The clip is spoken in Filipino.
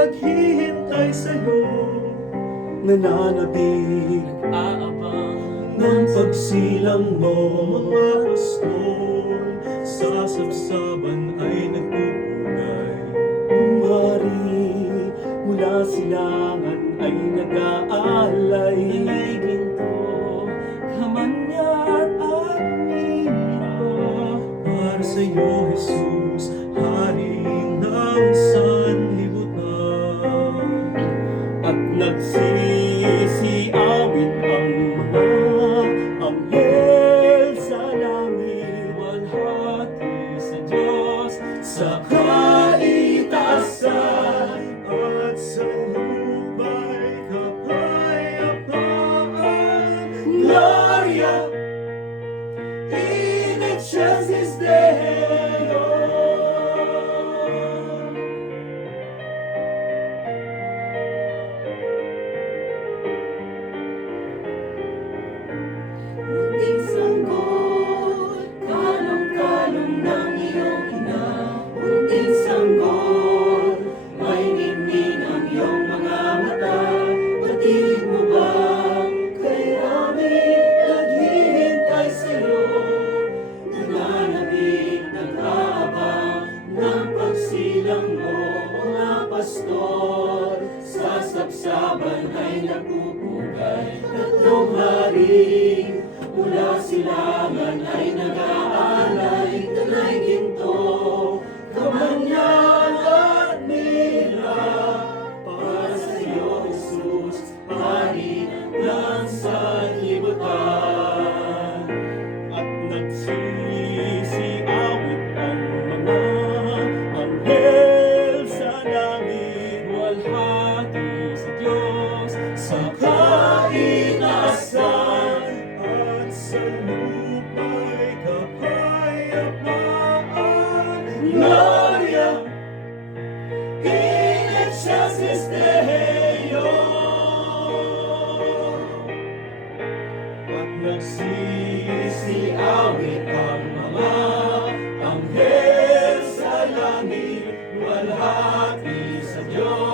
naghihintay sa'yo, nananabik, aabang ng pagsilang mo. Mga pastor sa sabsaban ay nagpupugay, bumari mula silangan ay nag-aalay. Nangay ginto, kamanyan at mira, Para sa'yo, Jesus, Hari ng sanlibutan. At nagsisiawit ang mga anghel sa langit, walhati sa Diyos, sa kaitaasan at sa lupa'y kapayapaan. Gloria in excelsis Deo. Munting sanggol, kalong-kalong ng iyong ina. Munting sanggol, may ningning ang iyong mga mata. Batid mo ba kay Rami, naghihintay sa'yo, nananabik, nag-aabang ng pagsilang mo. Mga pastor sa sabsaban ay nagpupugay, tatlong hari mula silangan ay nag-aalay. Tanay ginto, kamanyan at mira, para sa iyo, Jesus, Hari ng sanlibutan. At nagsisiawit ang mga anghel sa langit, walhati sa Diyos, sa kaitaasan at sa lupa'y kapayapaan. Gloria in excelsis Deo. At nagsisiawit ang mga anghel sa langit, walhati sa Diyos.